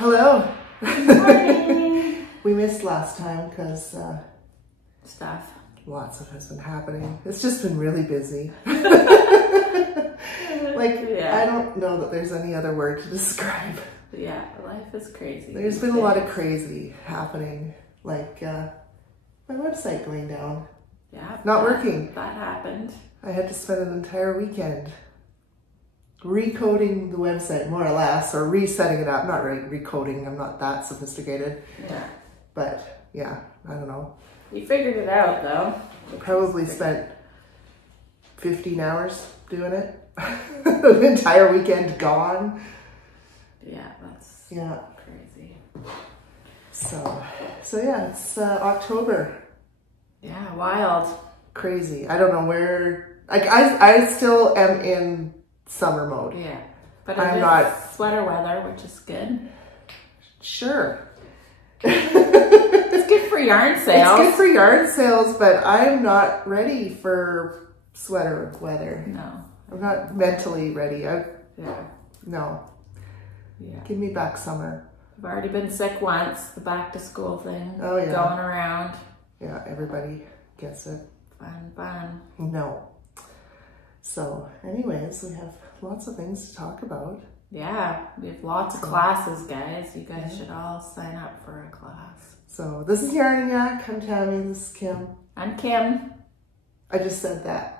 Hello. Good morning. We missed last time because Stuff. lots of has been happening. It's just been really busy. I don't know that there's any other word to describe. Yeah, life is crazy. There's been a lot of crazy happening, like my website going down. Yeah. Not working. That happened. I had to spend an entire weekend recoding the website, more or less, or resetting it up. Not really recoding, I'm not that sophisticated. Yeah. But yeah, I don't know. You figured it out though. Probably spent 15 hours doing it. The entire weekend gone. Yeah, that's crazy. So yeah, it's October. Yeah, wild. Crazy. I don't know where, like I still am in summer mode. Yeah. But I'm it not is sweater weather, which is good. Sure. It's good for yarn sales. It's good for yarn sales, but I'm not ready for sweater weather. No. I'm not mentally ready. No. Yeah. Give me back summer. I've already been sick once, the back to school thing. Oh yeah. Going around. Yeah, everybody gets it. Fun. No. So anyways, we have lots of things to talk about. Yeah, we have lots of classes, guys. You guys should all sign up for a class. So this is Yarn and Yak. I'm Tammy. This is Kim. I'm Kim. I just said that.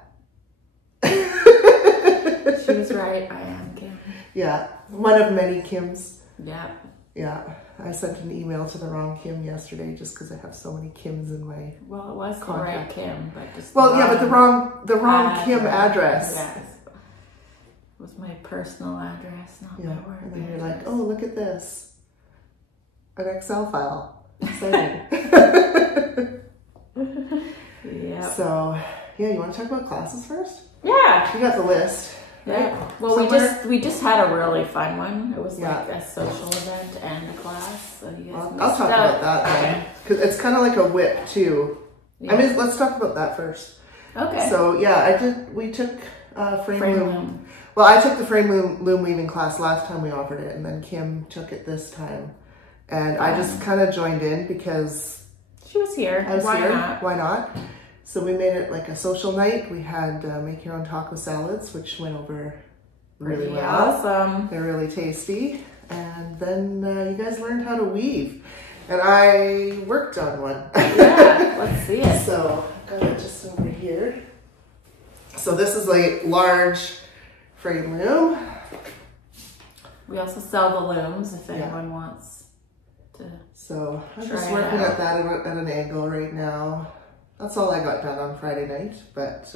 She was right. I am Kim. Yeah, one of many Kims. Yeah. Yeah, I sent an email to the wrong Kim yesterday just because I have so many Kims in my. Well, it was the right Kim, but just. Well, yeah, but the wrong Kim address. Yes. It was my personal address, not my work. And then you're like, oh, look at this, an Excel file. Exciting. Yeah. So, yeah, you want to talk about classes first? Yeah. You got the list. Yeah. Right? Well, we just had a really fun one. It was like a social event and a class. So you guys I'll talk about that then, because it's kind of like a whip too. Yeah. I mean, let's talk about that first. Okay. So yeah, we took frame loom. Well, I took the frame loom weaving class last time we offered it, and then Kim took it this time, and I just kind of joined in because she was here. Why not? So we made it like a social night. We had make your own taco salads, which went over really well. Awesome. They're really tasty. And then you guys learned how to weave. And I worked on one. Yeah, let's see it. So I've got it just over here. So this is a large frame loom. We also sell the looms if anyone wants to. So I'm just working at that at an angle right now. That's all I got done on Friday night, but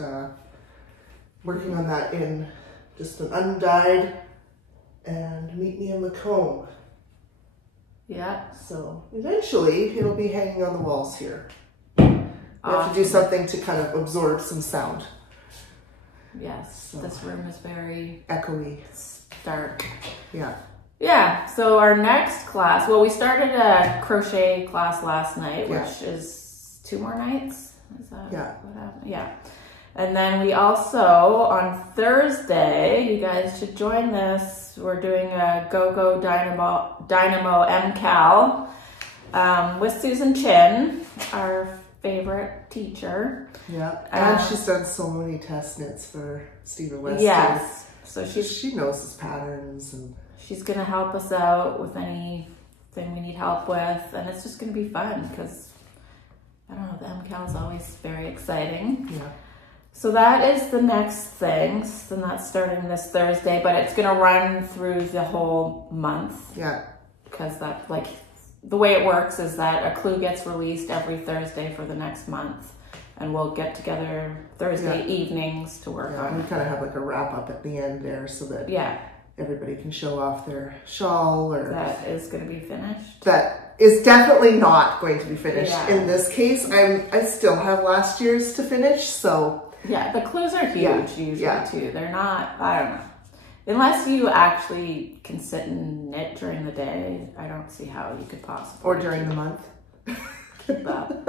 working on that in just an undyed and meet me in Macomb. Yeah. So eventually it'll be hanging on the walls here. We have to do something to kind of absorb some sound. Yes, so this room is very echoey. Dark. Yeah. Yeah, so our next class, well, we started a crochet class last night, which is 2 more nights. Is that what happened? Yeah. And then we also, on Thursday, you guys should join this. We're doing a Go-Go Dynamo MCAL with Susan Chin, our favorite teacher. Yeah, and she's done so many test knits for Stephen West. Yes. So she knows his patterns, and she's going to help us out with anything we need help with. And it's just going to be fun because, I don't know, the MCAL is always very exciting. Yeah. So that is the next thing. So that's starting this Thursday, but it's going to run through the whole month. Yeah. Because that, like, the way it works is that a clue gets released every Thursday for the next month. And we'll get together Thursday evenings to work on it. We kind of have like a wrap up at the end there so that everybody can show off their shawl. Or that is going to be finished. That is definitely not going to be finished in this case. I still have last year's to finish, so. Yeah, the clues are huge usually too. They're not, I don't know. Unless you actually can sit and knit during the day, I don't see how you could possibly. Or during the month. Keep up,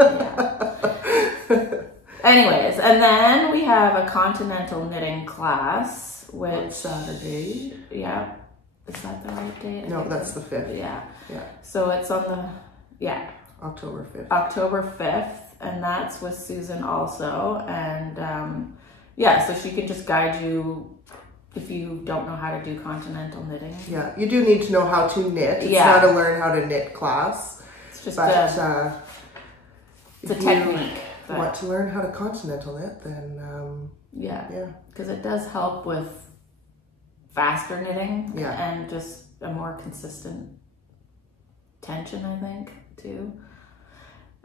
Anyways, and then we have a continental knitting class, which on Saturday. Yeah. Is that the right date? No, that's the 5th. Yeah. Yeah. So it's on the, October 5th. October 5th, and that's with Susan also. And so she can just guide you if you don't know how to do continental knitting. Yeah, you do need to know how to knit. It's not a learn how to knit class. It's just it's a technique. If you want to learn how to continental knit, then because it does help with faster knitting Yeah. and just a more consistent tension, I think, too.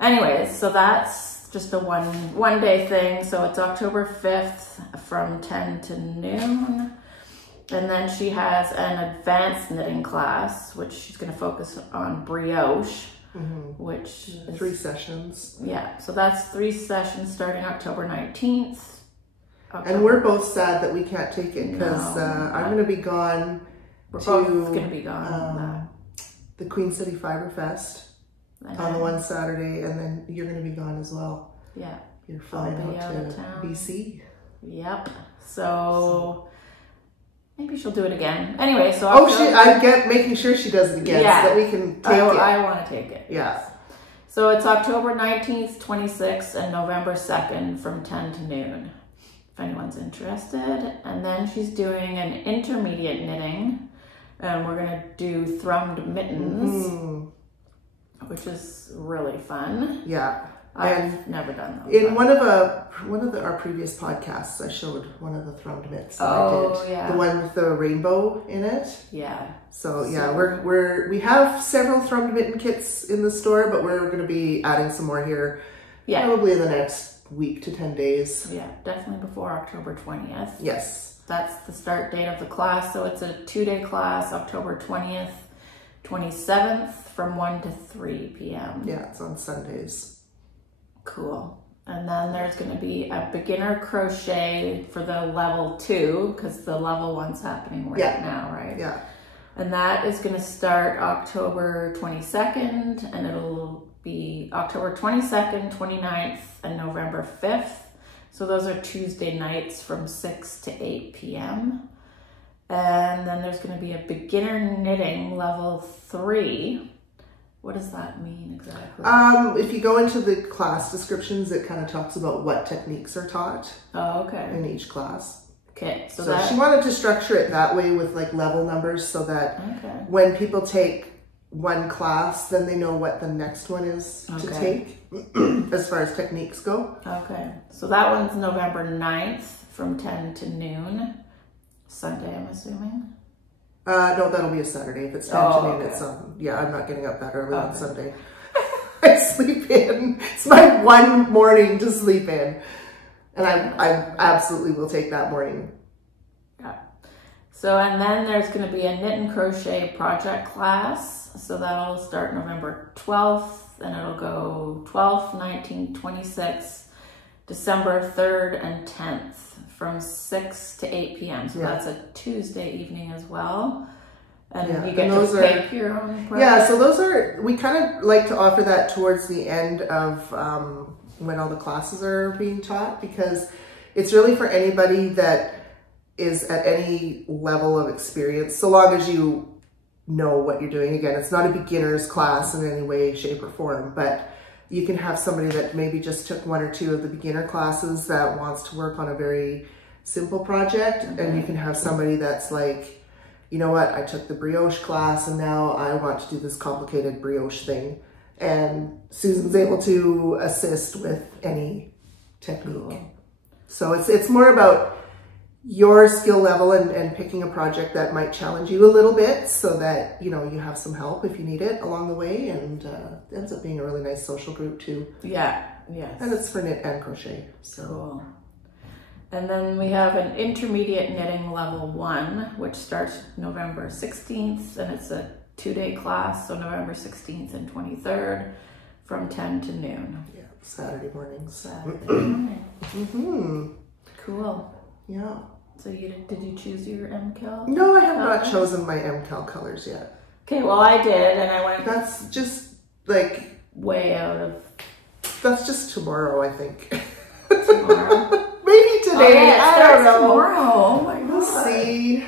Anyways, so that's just a one day thing. So it's October 5th from 10 to noon. And then she has an advanced knitting class, which she's going to focus on brioche, which is 3 sessions. Yeah, so that's 3 sessions starting October 19th. And we're both sad that we can't take it because I'm going to be gone. We're both going to be gone. The Queen City Fiber Fest on the one Saturday, and then you're going to be gone as well. Yeah. You're flying out to BC. Yep. So maybe she'll do it again. Anyway, so I'm making sure she does it again so that we can take it. I want to take it. Yeah. So it's October 19th, 26th, and November 2nd from 10 to noon. If anyone's interested. And then she's doing an intermediate knitting, and we're gonna do thrummed mittens, which is really fun. Yeah. I've never done those. In one of our previous podcasts, I showed one of the thrummed mitts that I did. Yeah. The one with the rainbow in it. Yeah. So yeah, we have several thrummed mitten kits in the store, but we're going to be adding some more here. Yeah. Probably in the next week to 10 days. Yeah, definitely before October 20th. Yes. That's the start date of the class. So it's a 2-day class, October 20th, 27th from 1 to 3 p.m. Yeah, it's on Sundays. Cool. And then there's going to be a beginner crochet for the level 2 because the level 1's happening right now, right? Yeah. And that is going to start October 22nd, and it'll be October 22nd, 29th, and November 5th. So those are Tuesday nights from 6 to 8 p.m. And then there's going to be a beginner knitting level 3. What does that mean exactly? If you go into the class descriptions, it kind of talks about what techniques are taught. Oh, okay. In each class. Okay, so she wanted to structure it that way with like level numbers so that when people take one class, then they know what the next one is to take as far as techniques go. Okay, so that one's November 9th from 10 to noon. Sunday, I'm assuming? No, that'll be a Saturday. If it's 10 to noon, it's I'm not getting up that early on Sunday. I sleep in. It's my one morning to sleep in. And I absolutely will take that morning. Yeah. So, and then there's going to be a knit and crochet project class. So that'll start November 12th, and it'll go 12th, 19th, 26th, December 3rd, and 10th from 6 to 8 p.m. So that's a Tuesday evening as well. And you get to pick your own project. Yeah, so those are, we kind of like to offer that towards the end of when all the classes are being taught, because it's really for anybody that is at any level of experience, so long as you know what you're doing. Again, it's not a beginner's class in any way, shape, or form, but you can have somebody that maybe just took 1 or 2 of the beginner classes that wants to work on a very simple project, and you can have somebody that's like, you know what, I took the brioche class and now I want to do this complicated brioche thing. And Susan's able to assist with any technique. Cool. So it's more about your skill level and picking a project that might challenge you a little bit so that, you know, you have some help if you need it along the way, and it ends up being a really nice social group too. Yeah, yes. And it's for knit and crochet. So. Cool. And then we have an intermediate knitting level 1, which starts November 16th, and it's a 2-day class, so November 16th and 23rd from 10 to noon. Yeah, Saturday mornings. Saturday morning. Cool. Yeah. So did you choose your MCAL? No, I have not chosen my MCAL colors yet. Okay, well I did, and I went... That's just like... way out of... That's just tomorrow, I think. Tomorrow? Maybe today. I don't know. Tomorrow. Oh my God. We'll see.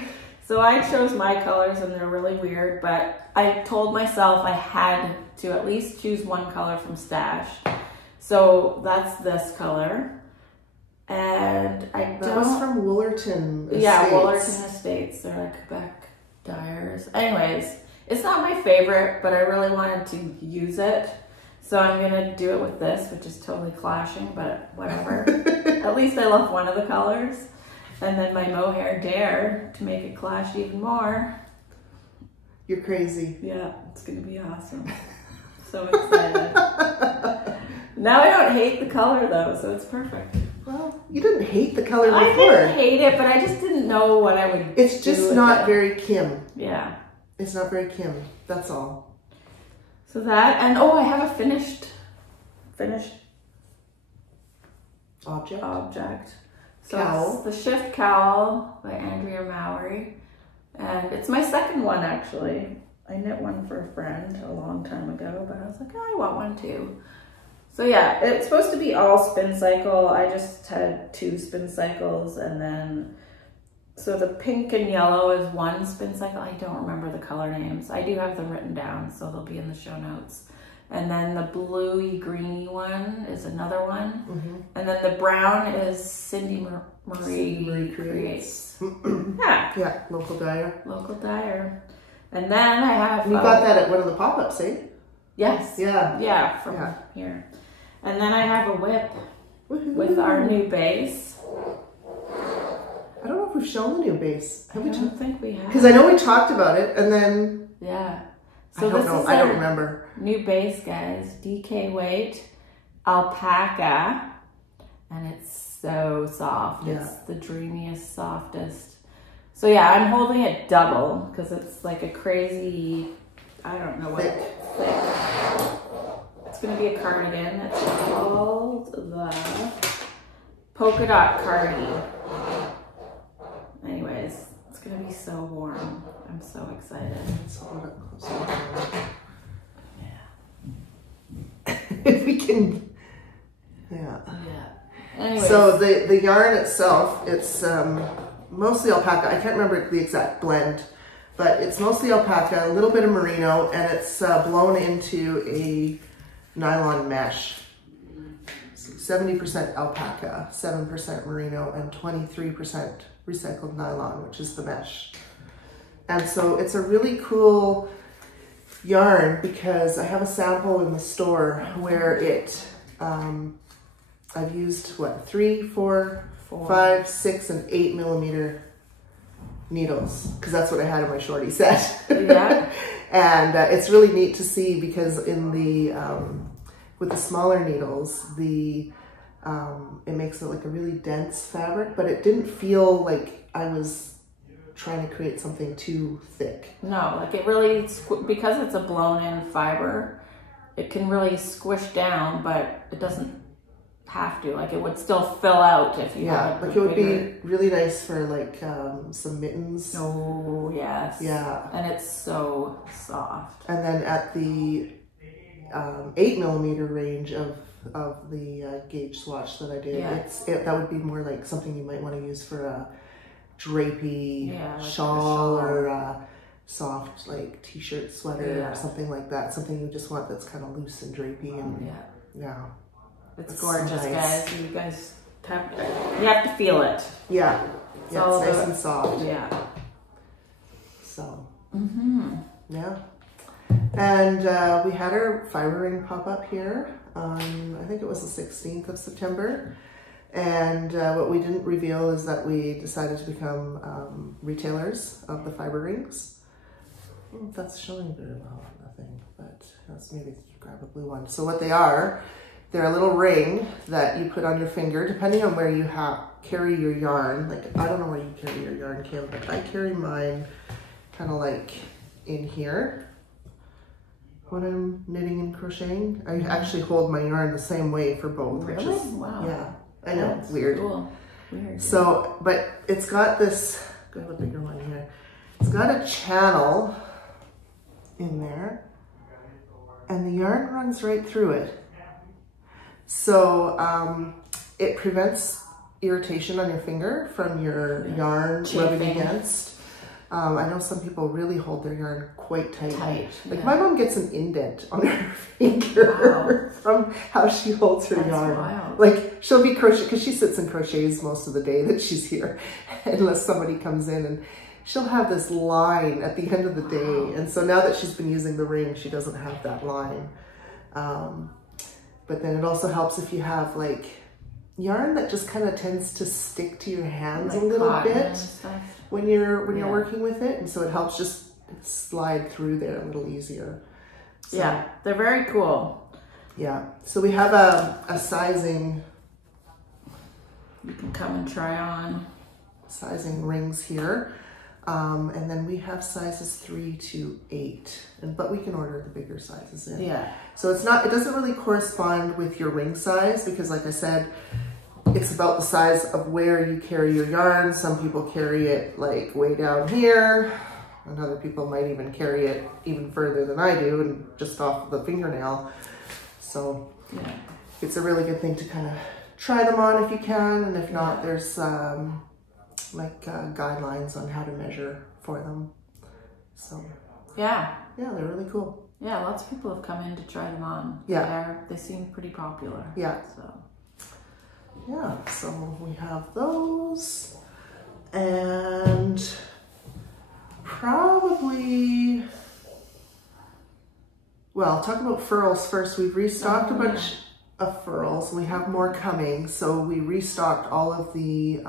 So I chose my colors and they're really weird, but I told myself I had to at least choose one color from Stash. So that's this color. And that was from Woolerton Estates. Yeah, Woolerton Estates. They're like Quebec dyers. Anyways, it's not my favorite, but I really wanted to use it. So I'm going to do it with this, which is totally clashing, but whatever. At least I love one of the colors. And then my mohair Dare to make it clash even more. You're crazy. Yeah, it's going to be awesome. So excited. Now I don't hate the color though, so it's perfect. Well, you didn't hate the color before. I didn't hate it, but I just didn't know what I would do. It's just not very Kim. Yeah. It's not very Kim. That's all. So that, and oh, I have a finished object. So cowl. It's the Shift Cowl by Andrea Mowry. And it's my second one actually. I knit one for a friend a long time ago, but I was like, oh, I want one too. So yeah, it's supposed to be all spin cycle. I just had 2 spin cycles, and then, so the pink and yellow is 1 spin cycle. I don't remember the color names. I do have them written down, so they'll be in the show notes. And then the bluey greeny one is another one. Mm-hmm. And then the brown is Cindy Marie Creates. Yeah. Yeah, local dyer. Local dyer. And then I have... You got that at one of the pop-ups, eh? Yes. Yeah. Yeah, from here. And then I have a whip with our new base. I don't know if we've shown the new base. I don't think we have. Because I know we talked about it, and then... Yeah. So I don't know. I don't remember. New base, guys. DK weight, alpaca, and it's so soft. Yeah. It's the dreamiest, softest. So yeah, I'm holding it double because it's like a crazy, I don't know what. Thick. It's going to be a cardigan. It's called the Polka Dot Cardi. Anyways, it's going to be so warm. I'm so excited. Yeah. If we can, yeah. Anyways. So the yarn itself, it's mostly alpaca. I can't remember the exact blend, but it's mostly alpaca, a little bit of merino, and it's blown into a nylon mesh. 70% alpaca, 7% merino, and 23% recycled nylon, which is the mesh. And so it's a really cool yarn because I have a sample in the store where it, I've used what, 3, 4, 5, 6, and 8 millimeter needles, because that's what I had in my shorty set. Yeah. And it's really neat to see because in the, with the smaller needles, it makes it like a really dense fabric, but it didn't feel like I was trying to create something too thick. No, like it really, because it's a blown in fiber, it can really squish down, but it doesn't have to. Like it would still fill out if you had like it would be really nice for like some mittens. Oh, yes. Yeah. And it's so soft. And then at the 8 millimeter range of the gauge swatch that I did, that would be more like something you might want to use for a drapey like shawl or a soft like t-shirt sweater or something like that. Something you just want that's kind of loose and drapey and it's gorgeous, so nice. Guys. You guys have to feel it. Yeah, it's nice and soft. Yeah. So. Yeah. And we had our fiber ring pop up here on, I think it was the 16th of September. And what we didn't reveal is that we decided to become retailers of the fiber rings. I don't know if that's showing very well on the thing, but let's maybe grab a blue one. So what they are, they're a little ring that you put on your finger, depending on where you carry your yarn. Like, I don't know where you carry your yarn, Kim, but I carry mine kind of like in here when I'm knitting and crocheting. I actually hold my yarn the same way for both. Really? Which is, wow. Yeah, I know, it's weird. Cool. Weird. So, but it's got this, grab a bigger one here. It's got a channel in there and the yarn runs right through it. So it prevents irritation on your finger from your yarn rubbing against. I know some people really hold their yarn quite tight. Like my mom gets an indent on her finger from how she holds her yarn. Wild. Like she'll be crochet, because she sits and crochets most of the day that she's here, unless somebody comes in, and she'll have this line at the end of the day. And so now that she's been using the ring, she doesn't have that line. But then it also helps if you have like yarn that just kind of tends to stick to your hands like a little bit when you're working with it, and so it helps just slide through there a little easier. So, yeah, they're very cool. Yeah, so we have a sizing. You can come and try on sizing rings here, and then we have sizes 3 to 8, but we can order the bigger sizes in. Yeah. So it doesn't really correspond with your ring size, because like I said, it's about the size of where you carry your yarn. Some people carry it like way down here, and other people might even carry it even further than I do, and just off the fingernail. So yeah, it's a really good thing to kind of try them on if you can, and if not, there's guidelines on how to measure for them. So yeah, they're really cool. Yeah, lots of people have come in to try them on. Yeah, they seem pretty popular. Yeah. So we have those, and probably, well, talk about furls first. We've restocked a bunch of furls. We have more coming. So we restocked all of the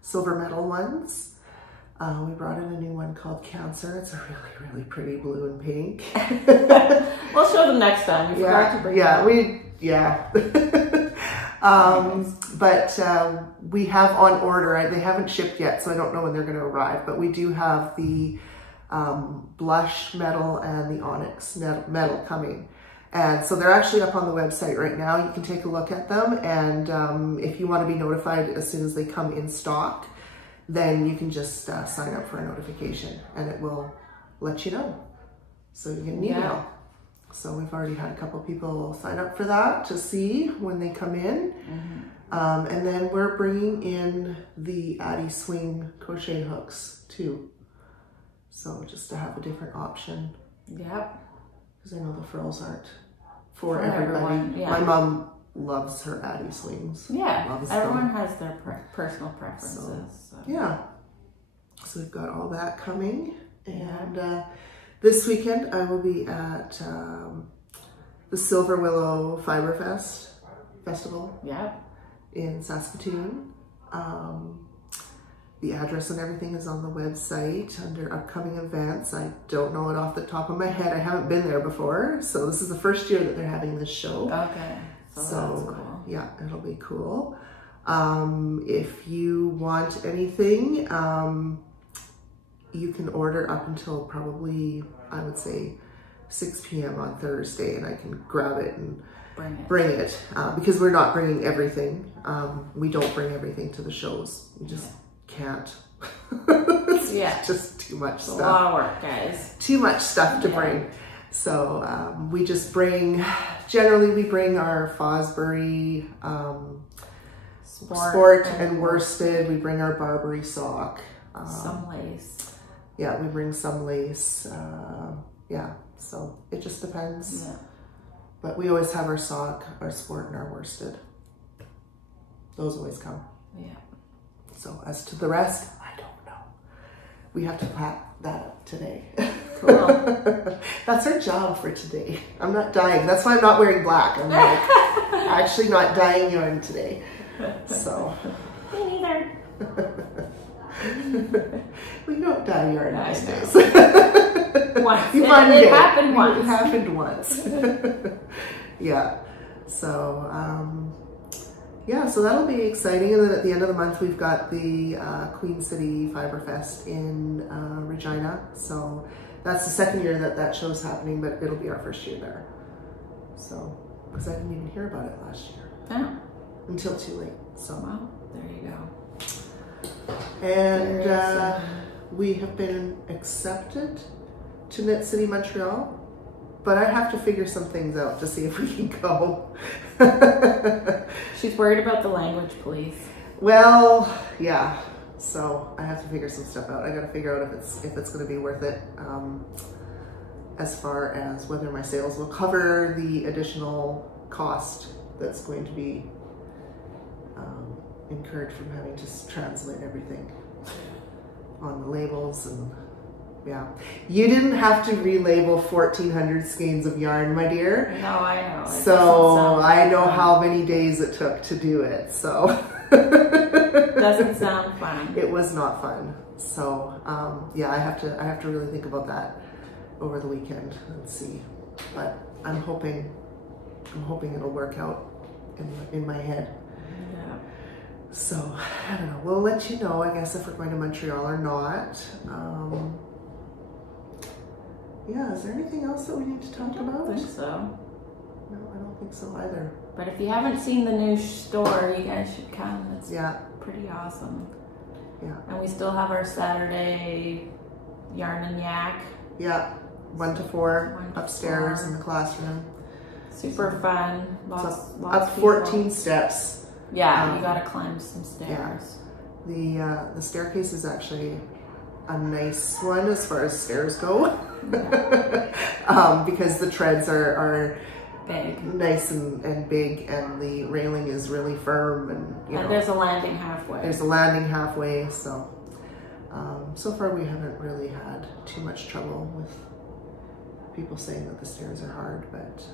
silver metal ones. We brought in a new one called Cancer. It's a really, really pretty blue and pink. We'll show them next time. We forgot to bring but we have on order. They haven't shipped yet, so I don't know when they're going to arrive. But we do have the blush metal and the onyx metal coming. And so they're actually up on the website right now. You can take a look at them. And if you want to be notified as soon as they come in stock, then you can just sign up for a notification and it will let you know. So you get an email. So we've already had a couple people sign up for that to see when they come in. And then we're bringing in the Addy Swing crochet hooks too. So just to have a different option. Yep. Because I know the furls aren't for everybody. My mom loves her Addy Swings. Yeah, everyone has their personal preferences. So. Yeah. So we've got all that coming. And this weekend I will be at the Silver Willow Fiber Festival in Saskatoon. The address and everything is on the website under upcoming events. I don't know it off the top of my head. I haven't been there before. So this is the first year that they're having this show. Okay. So that's cool. Yeah, it'll be cool. If you want anything, you can order up until probably, I would say, 6 p.m. on Thursday, and I can grab it and bring it. Because we're not bringing everything. We don't bring everything to the shows. We just can't. It's just too much stuff. A lot of work, guys. Too much stuff to bring. So we just bring, generally we bring our Fosbury Sport and worsted. We bring our Barbary sock. Some lace. Yeah, we bring some lace. So it just depends. Yeah. But we always have our sock, our sport, and our worsted. Those always come. Yeah. So as to the rest, I don't know. We have to pack that up today. Cool. That's our job for today. I'm not dyeing. That's why I'm not wearing black. I'm like actually not dyeing yarn today. So. Me neither. We don't dye yarn these days. Once. It happened once. It happened once. Yeah. So, so that'll be exciting. And then at the end of the month, we've got the Queen City Fiber Fest in Regina. So that's the second year that show's happening, but it'll be our first year there. So, because I didn't even hear about it last year. Oh. Until too late. So. Well, there you go. And we have been accepted to Knit City Montreal, but I have to figure some things out to see if we can go. She's worried about the language, please. Well, yeah. So I have to figure some stuff out. I got to figure out if it's going to be worth it, as far as whether my sales will cover the additional cost that's going to be incurred from having to translate everything on the labels. And yeah, you didn't have to relabel 1,400 skeins of yarn, my dear. No, I know. So I know how many days it took to do it. So doesn't sound fun. It was not fun. So yeah, I have to really think about that over the weekend and see. But I'm hoping it'll work out in my head. Yeah. So I don't know. We'll let you know, I guess, if we're going to Montreal or not. Yeah, is there anything else that we need to talk about? I don't think so. No, I don't think so either. But if you haven't seen the new store, you guys should come. It's yeah, pretty awesome. Yeah. And we still have our Saturday yarn and yak. Yeah, 1 to 4 upstairs in the classroom. Super fun. Lots up 14 steps. Yeah, you gotta climb some stairs. Yeah. The staircase is actually a nice one as far as stairs go. Yeah. Because the treads are big, nice and big, and the railing is really firm, and you know, there's a landing halfway. There's a landing halfway, so so far we haven't really had too much trouble with people saying that the stairs are hard, but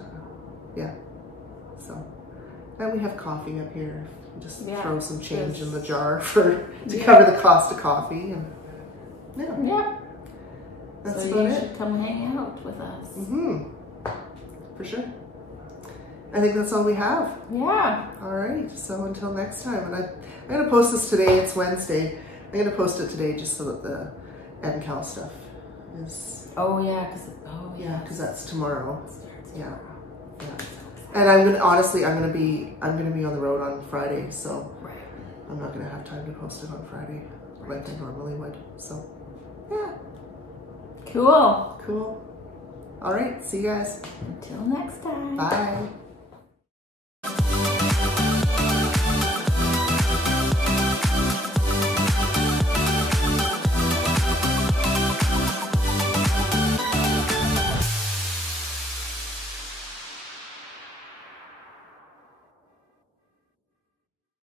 yeah. So, and we have coffee up here. Just throw some change in the jar to cover the cost of coffee, and yeah. That's so about you it. should come hang out with us. For sure. I think that's all we have. Yeah. All right. So until next time, and I'm gonna post this today. It's Wednesday. I'm gonna post it today just so that the Ed and Cal stuff is. Oh yeah, because that's tomorrow. Yeah. And I'm gonna be on the road on Friday, so I'm not gonna have time to post it on Friday like I normally would. So yeah. Cool. All right. See you guys. Until next time. Bye.